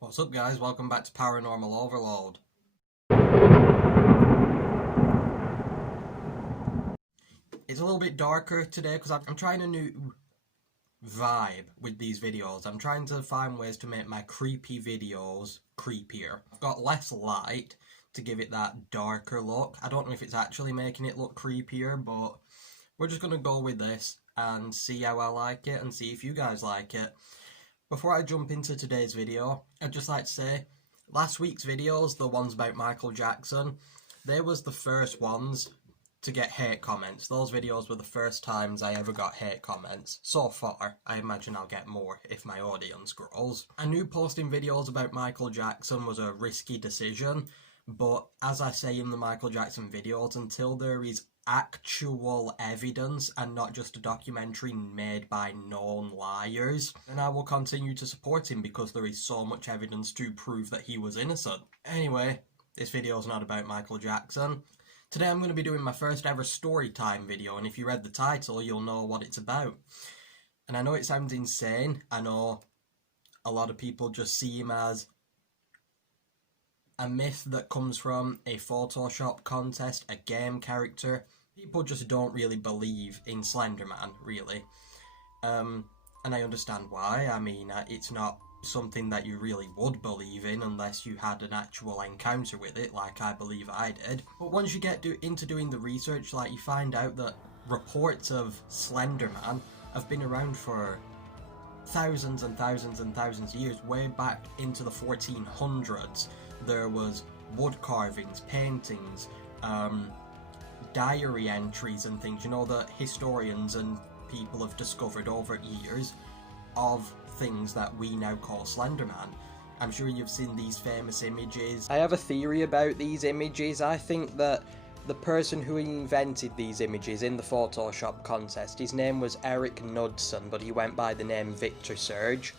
What's up guys, welcome back to Paranormal Overload. It's a little bit darker today because I'm trying a new vibe with these videos. I'm trying to find ways to make my creepy videos creepier. I've got less light to give it that darker look. I don't know if it's actually making it look creepier, but we're just going to go with this and see how I like it and see if you guys like it. Before I jump into today's video, I'd just like to say, last week's videos, the ones about Michael Jackson, they was the first ones to get hate comments. Those videos were the first times I ever got hate comments. So far, I imagine I'll get more if my audience grows. I knew posting videos about Michael Jackson was a risky decision, but as I say in the Michael Jackson videos, until there is actual evidence and not just a documentary made by known liars, then I will continue to support him because there is so much evidence to prove that he was innocent. Anyway, this video is not about Michael Jackson. Today I'm going to be doing my first ever Storytime video, and if you read the title you'll know what it's about. And I know it sounds insane, I know a lot of people just see him as a myth that comes from a Photoshop contest, a game character. People just don't really believe in Slender Man, really. And I understand why. I mean, it's not something that you really would believe in unless you had an actual encounter with it, like I believe I did. But once you get into doing the research, like, you find out that reports of Slender Man have been around for thousands and thousands and thousands of years, way back into the 1400s. There was wood carvings, paintings, diary entries and things, you know, that historians and people have discovered over years of things that we now call Slender Man. I'm sure you've seen these famous images. I have a theory about these images. I think that the person who invented these images in the Photoshop contest, his name was Eric Knudsen, but he went by the name Victor Surge.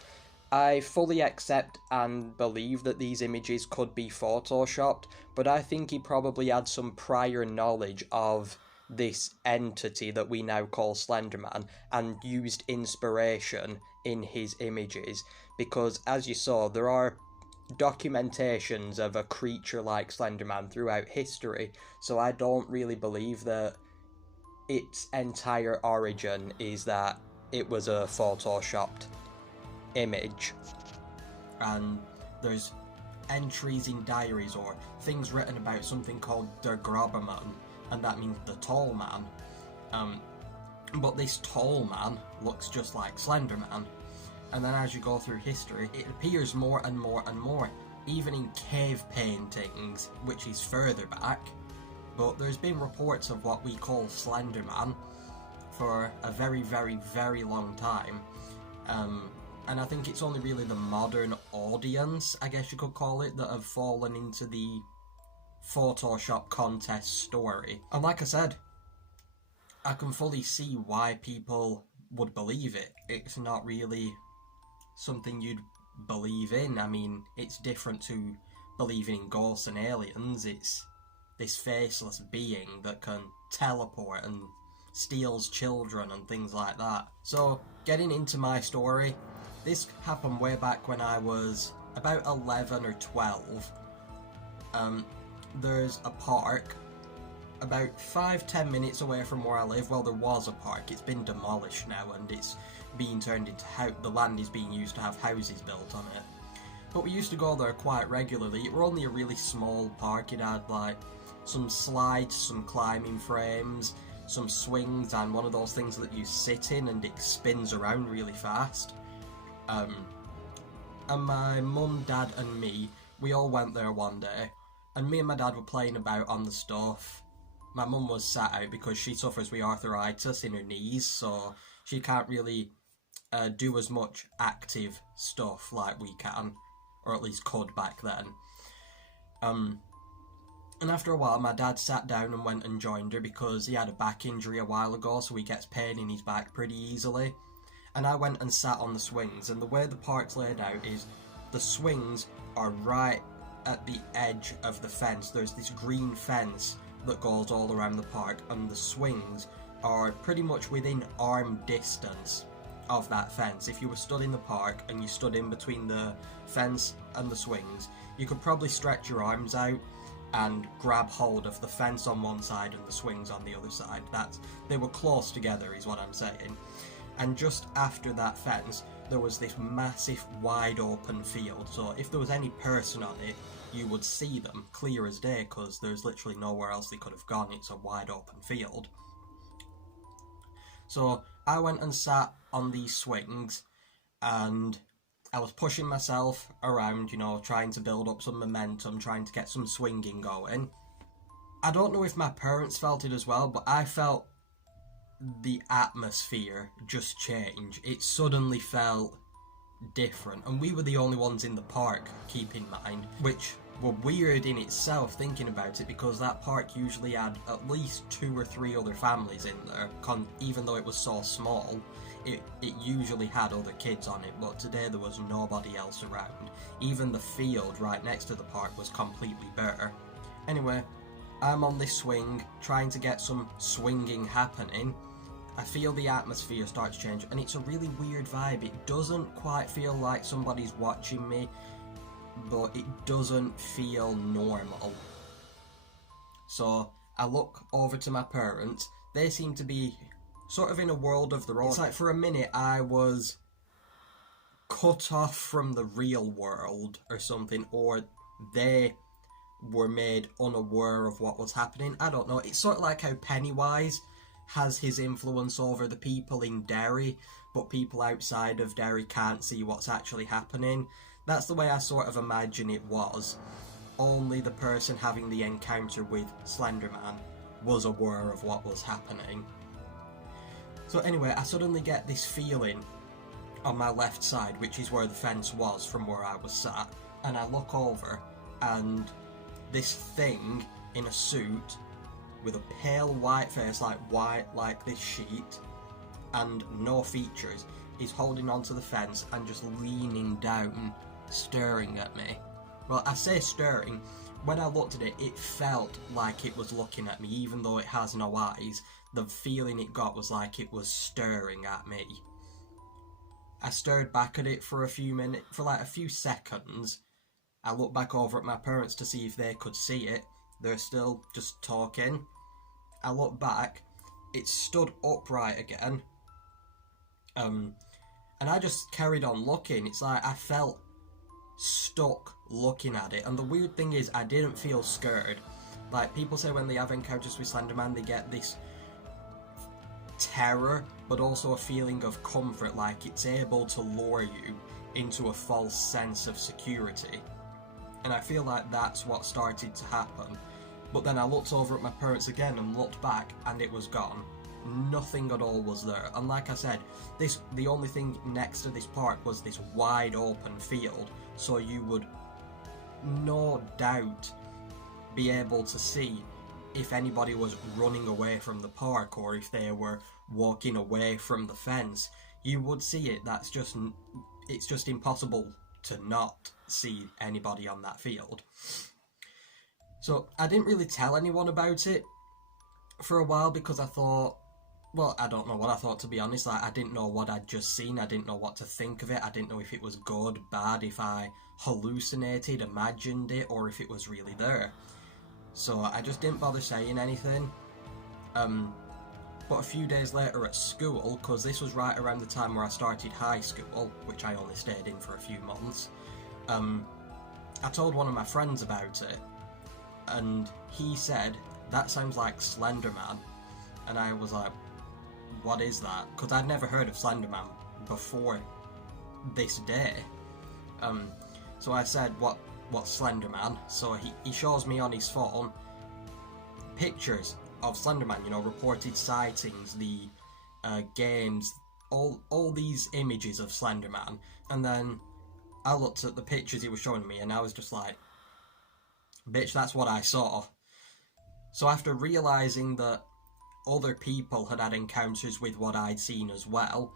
I fully accept and believe that these images could be photoshopped, but I think he probably had some prior knowledge of this entity that we now call Slender Man and used inspiration in his images, because as you saw, there are documentations of a creature like Slender Man throughout history, so I don't really believe that its entire origin is that it was a photoshopped image. And there's entries in diaries or things written about something called der Groberman, and that means the tall man. But this tall man looks just like Slender Man. And then as you go through history, it appears more and more and more, even in cave paintings, which is further back. But there's been reports of what we call Slender Man for a very, very, very long time. And I think it's only really the modern audience, I guess you could call it, that have fallen into the Photoshop contest story. And like I said, I can fully see why people would believe it. It's not really something you'd believe in. I mean, it's different to believing in ghosts and aliens. It's this faceless being that can teleport and steals children and things like that. So, getting into my story, this happened way back when I was about 11 or 12. There's a park about 5-10 minutes away from where I live. Well, there was a park. It's been demolished now and it's being turned into the land is being used to have houses built on it. But we used to go there quite regularly. It were only a really small park. It had like some slides, some climbing frames, some swings, and one of those things that you sit in and it spins around really fast. And my mum, dad and me, we all went there one day, and me and my dad were playing about on the stuff. My mum was sat out because she suffers with arthritis in her knees, so she can't really do as much active stuff like we can, or at least could back then. And after a while, my dad sat down and went and joined her because he had a back injury a while ago, so he gets pain in his back pretty easily. And I went and sat on the swings, and the way the park's laid out is the swings are right at the edge of the fence. There's this green fence that goes all around the park, and the swings are pretty much within arm distance of that fence. If you were stood in the park and you stood in between the fence and the swings, you could probably stretch your arms out and grab hold of the fence on one side and the swings on the other side. They were close together is what I'm saying. And just after that fence, there was this massive wide open field. So if there was any person on it, you would see them clear as day, because there's literally nowhere else they could have gone. It's a wide open field. So I went and sat on these swings, and I was pushing myself around, you know, trying to build up some momentum, trying to get some swinging going. I don't know if my parents felt it as well, but I felt the atmosphere just change. It suddenly felt different, and we were the only ones in the park, keep in mind, which were weird in itself thinking about it, because that park usually had at least 2 or 3 other families in there. Even though it was so small, it usually had other kids on it, but today there was nobody else around. Even the field right next to the park was completely bare. Anyway, I'm on this swing, trying to get some swinging happening. I feel the atmosphere start to change, and it's a really weird vibe. It doesn't quite feel like somebody's watching me, but it doesn't feel normal. So I look over to my parents. They seem to be sort of in a world of their own. It's like for a minute I was cut off from the real world or something, or they were made unaware of what was happening. I don't know. It's sort of like how Pennywise has his influence over the people in Derry, but people outside of Derry can't see what's actually happening. That's the way I sort of imagine it was. Only the person having the encounter with Slender Man was aware of what was happening. So anyway, I suddenly get this feeling on my left side, which is where the fence was from where I was sat, and I look over, and this thing in a suit with a pale white face, like white like this sheet, and no features, is holding onto the fence and just leaning down, staring at me. Well, I say staring. When I looked at it, it felt like it was looking at me, even though it has no eyes. The feeling it got was like it was staring at me. I stared back at it for a few minutes, for like a few seconds. I looked back over at my parents to see if they could see it. They're still just talking. I looked back. It stood upright again. And I just carried on looking. It's like I felt stuck looking at it. And the weird thing is, I didn't feel scared. Like, people say when they have encounters with Slender Man, they get this terror, but also a feeling of comfort, like it's able to lure you into a false sense of security. And I feel like that's what started to happen. But then I looked over at my parents again and looked back, and it was gone. Nothing at all was there. And like I said, the only thing next to this park was this wide open field, so you would no doubt be able to see if anybody was running away from the park, or if they were walking away from the fence. You would see it. It's just impossible to not see anybody on that field. So I didn't really tell anyone about it for a while, because I thought, well, I don't know what I thought, to be honest. Like, I didn't know what I'd just seen. I didn't know what to think of it. I didn't know if it was good, bad, if I hallucinated, imagined it, or if it was really there. So I just didn't bother saying anything. But a few days later at school, because this was right around the time where I started high school, which I only stayed in for a few months, I told one of my friends about it, and he said, "That sounds like Slender Man." And I was like, "What is that?" Because I'd never heard of Slender Man before this day. So I said, what's Slender Man? So he shows me on his phone pictures of Slender Man, you know, reported sightings, the games, all these images of Slender Man. And then I looked at the pictures he was showing me, and I was just like, bitch, that's what I saw. So after realising that other people had had encounters with what I'd seen as well,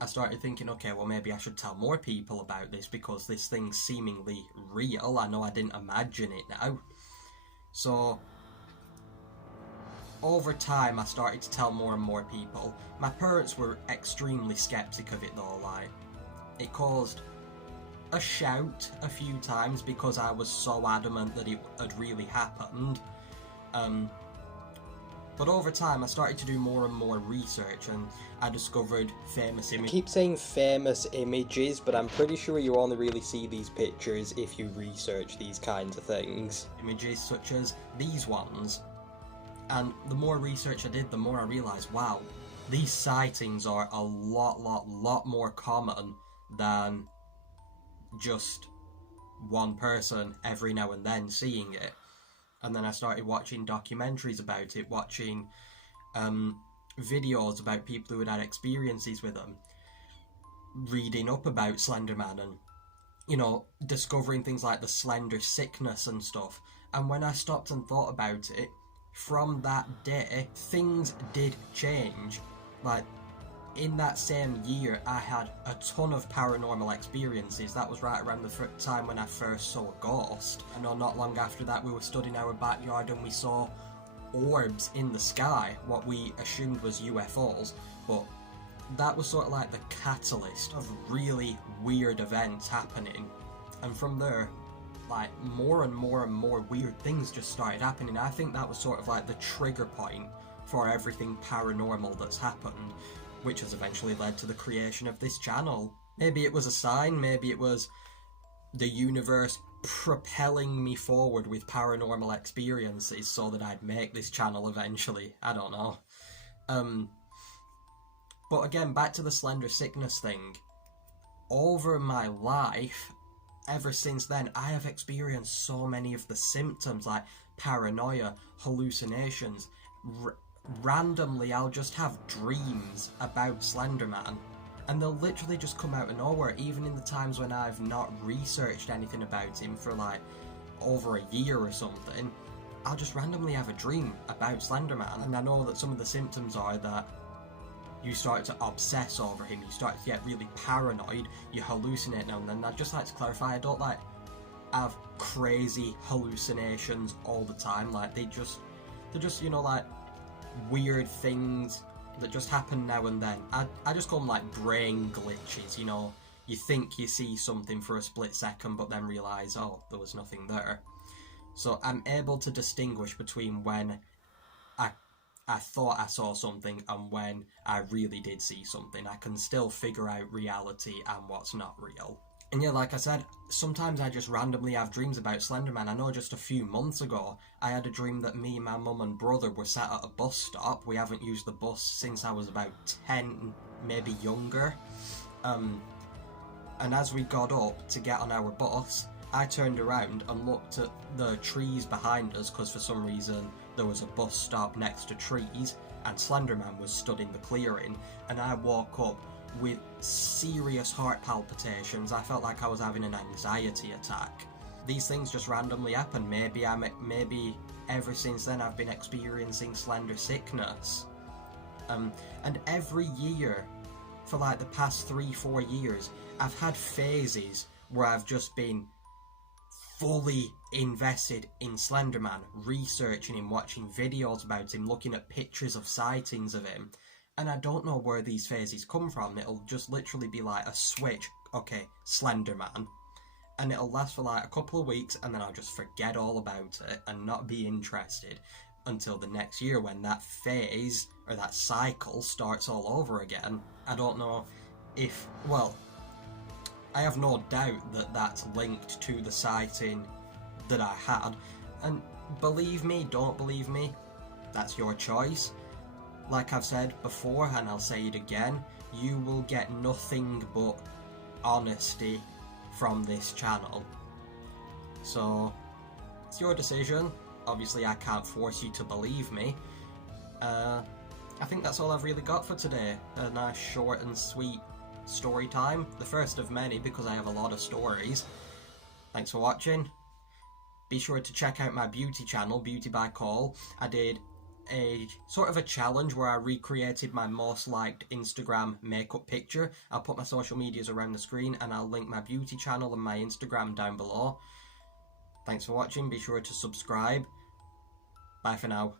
I started thinking, okay, well, maybe I should tell more people about this, because this thing's seemingly real. I know I didn't imagine it now. So over time I started to tell more and more people. My parents were extremely skeptic of it though, like, it caused a shout a few times because I was so adamant that it had really happened. But over time I started to do more and more research, and I discovered famous images. I keep saying famous images, but I'm pretty sure you only really see these pictures if you research these kinds of things. Images such as these ones. And the more research I did, the more I realised, wow, these sightings are a lot more common than just one person every now and then seeing it. And then I started watching documentaries about it, watching videos about people who had had experiences with them, reading up about Slender Man, and, you know, discovering things like the Slender sickness and stuff. And when I stopped and thought about it, from that day, things did change. Like, in that same year, I had a ton of paranormal experiences. That was right around the time when I first saw a ghost. I know not long after that we were stood in our backyard and we saw orbs in the sky, what we assumed was UFOs, but that was sort of like the catalyst of really weird events happening. And from there, like, more and more weird things just started happening. I think that was sort of like the trigger point for everything paranormal that's happened, which has eventually led to the creation of this channel. Maybe it was a sign, maybe it was the universe propelling me forward with paranormal experiences so that I'd make this channel eventually. I don't know. But again, back to the Slender sickness thing. Over my life, ever since then, I have experienced so many of the symptoms, like paranoia, hallucinations. Randomly, I'll just have dreams about Slender Man, and they'll literally just come out of nowhere, even in the times when I've not researched anything about him for like over a year or something. I'll just randomly have a dream about Slender Man, and I know that some of the symptoms are that you start to obsess over him, you start to get really paranoid, you hallucinate now and then. I'd just like to clarify, I don't like have crazy hallucinations all the time. Like, they're just, you know, like weird things that just happen now and then. I just call them like brain glitches, you know. You think you see something for a split second but then realise, oh, there was nothing there. So I'm able to distinguish between when I thought I saw something and when I really did see something. I can still figure out reality and what's not real. And yeah, like I said, sometimes I just randomly have dreams about Slender Man. I know just a few months ago, I had a dream that me, my mum and brother were sat at a bus stop. We haven't used the bus since I was about 10, maybe younger. And as we got up to get on our bus, I turned around and looked at the trees behind us, because for some reason there was a bus stop next to trees, and Slender Man was stood in the clearing, and I woke up with serious heart palpitations. I felt like I was having an anxiety attack. These things just randomly happen. Maybe ever since then I've been experiencing Slender sickness. And every year for like the past 3-4 years, I've had phases where I've just been fully invested in Slender Man, researching him, watching videos about him, looking at pictures of sightings of him. And I don't know where these phases come from. It'll just literally be like a switch, okay, Slender Man. And it'll last for like a couple of weeks, and then I'll just forget all about it and not be interested until the next year when that phase, or that cycle, starts all over again. I don't know if, well, I have no doubt that that's linked to the sighting that I had. And believe me, don't believe me, that's your choice. Like I've said before, and I'll say it again, you will get nothing but honesty from this channel. So, it's your decision. Obviously I can't force you to believe me. I think that's all I've really got for today. A nice short and sweet story time. The first of many, because I have a lot of stories. Thanks for watching. Be sure to check out my beauty channel, Beauty by Call. I did a sort of a challenge where I recreated my most liked Instagram makeup picture. I'll put my social medias around the screen, and I'll link my beauty channel and my Instagram down below. Thanks for watching. Be sure to subscribe. Bye for now.